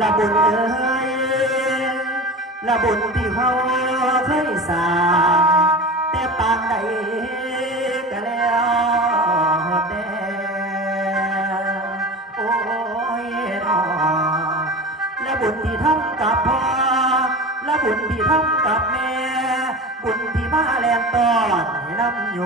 ละบุญเอ้ยละบุญที่เขาเคยสร้างแต่ปางใดก็แล้วแต่โอ้ยนอละบุญที่ทำกับพ่อและบุญที่ทำกับแม่ บุญที่มาแลนตอนให้น้ำโย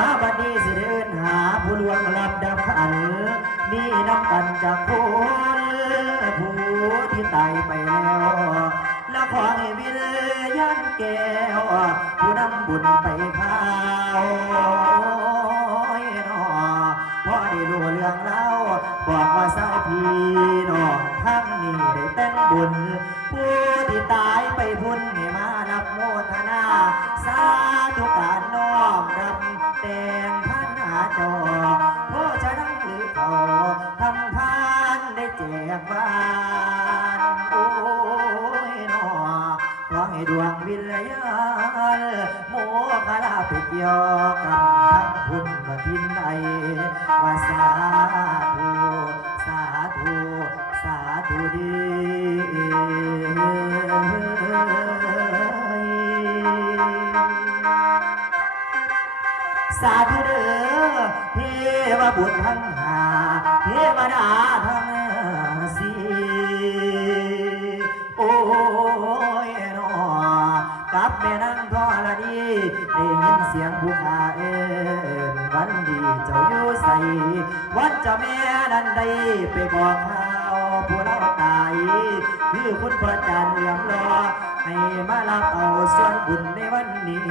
มาบัดนี้สิเดินหาผู้ลวงลำดับขันมีน้ำกันจากคนผู้ที่ตายไปแล้วและขอให้วิญญาณแก้วผู้นำบุญไปข้าวน้อพอได้รู้เรื่องแล้วบอกว่าสาวพี่น้องทั้งนี้ได้แต่งบุญ ผู้ที่ตายไปพุ่นให้มารับโมทนา สาธุการน้อ ดวงวิญญาณโมคลาไปเกี่ยวกับทั้งคุณมาทินใดว่าสาธุสาธุสาธุดีสาธุเด้อเทวบุตรทั้งหาเทวดาทั้งสี่โอ้ กับแม่นางทอละดีได้ยินเสียงผู้ขาเอินวันดีเจ้าอยู่ใส่วันเจ้าแม่นั้นได้ไปบอกข่าผู้เราตายคือคุณพ่อจันเหลี่ยมรอให้มารับเอาส่วนบุญในวันนี้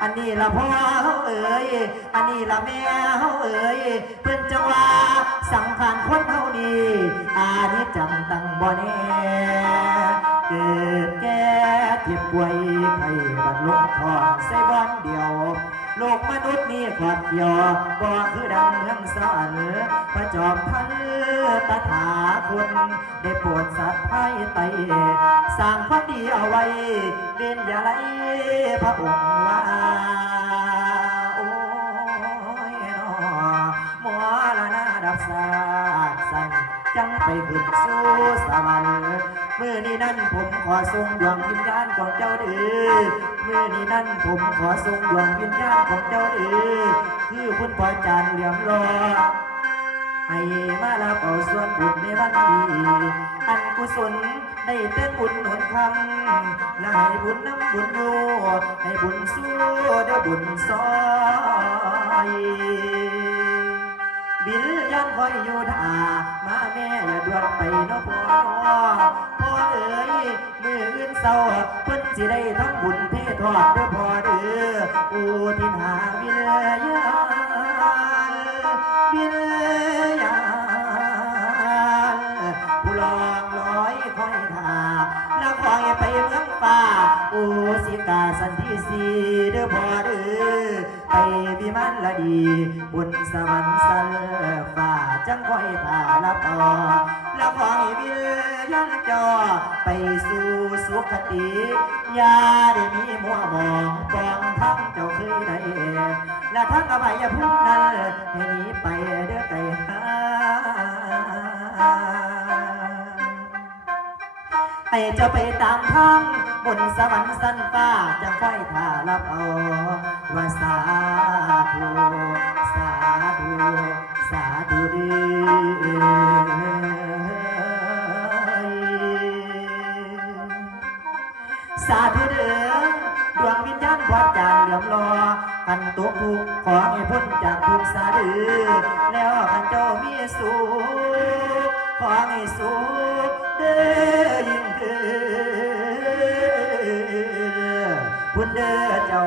อันนี้ละพ่อเฮาเอ๋ยอันนี้ละแม่เฮาเอ๋ยเพิ่นจังว่าสังขารคนเฮานี่อานิจจังตังบ่แน่ เกิดแก่เจ็บป่วยไข้บัดลงท้องใส่บอนเดียว โลกมนุษย์นี่ขอดเดียวบ่คือดังเมืองสวรรค์พระจอมทันตถาคุณ ได้โปวดสัตว์ให้ไตสร้างความดีเอาไว้เด่นอย่าไรพระองค์ว่าโอ้ยนอหมอละนาดับสา จังไปขึ้นสู่สวรรค์มื่อนี้นั่นผมขอส่งดวงวิญญาณของเจ้าเดือมื่อนี้นั่นผมขอส่งดวงวิญญาณของเจ้าเดือคือคุณพ่อจันเหลี่ยมรอให้มาลาเอาส่วนบุญในวันนี้อันกุศลได้เต้นบุญหนุนคำและให้บุญน้ำบุญโยให้บุญสู้เด้อบุญซอย บิลยันคอยอยู่ท่ามาแม่อย่าด่วนไปเนาะพ่อพ่อเอ๋ยมืออื่นเศร้าเพิ่นสิได้ทั้งบุญเททอดเด้อพ่อเด้ออูทินหาวิลยานบิลยานผู้ลองลอยคอยท่าแล้วคอยไปเมืองฟ้าโอสิกาสันที่สีเด้อพ่อเด้อ มานละดีบนสวรรค์สันฟ้าจังคอยท่ารับต่อแล้วคอยวิลยานจอ ไปสู่สุขติยาได้มีมัวมองปองทั้งเจ้าเคยได้และทั้งอภัยภูมินั้นให้หนีไปเด้อไกลหาให้เจ้าไปตามทาง บนสวรรค์สันฟ้าจะค่อยท่ารับเอาว่าสาธุสาธุสาธุดีสาธุเด้อดวงวิญญาณพอจานเหลื่อมรอกันตุกทุกข์ขอให้พ้นจากทุกสาดือแล้วขันเจ้ามีสุขขอให้สุขเด้อ คุณเด้อจอ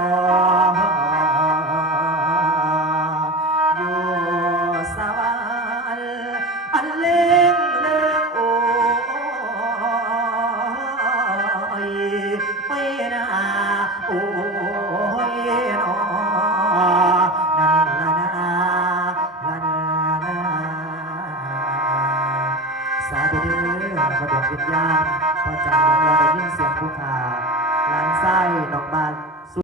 อยู่สวรรค์อันเล่งเล่งโอ้ยไปนาโอ้ยนอนันลานาลันลาสาธุเดือดพระดวงวิญญาณพระจันทร์ดวงดาวได้ยินเสียงผู้ขาางไส้ดอกบาน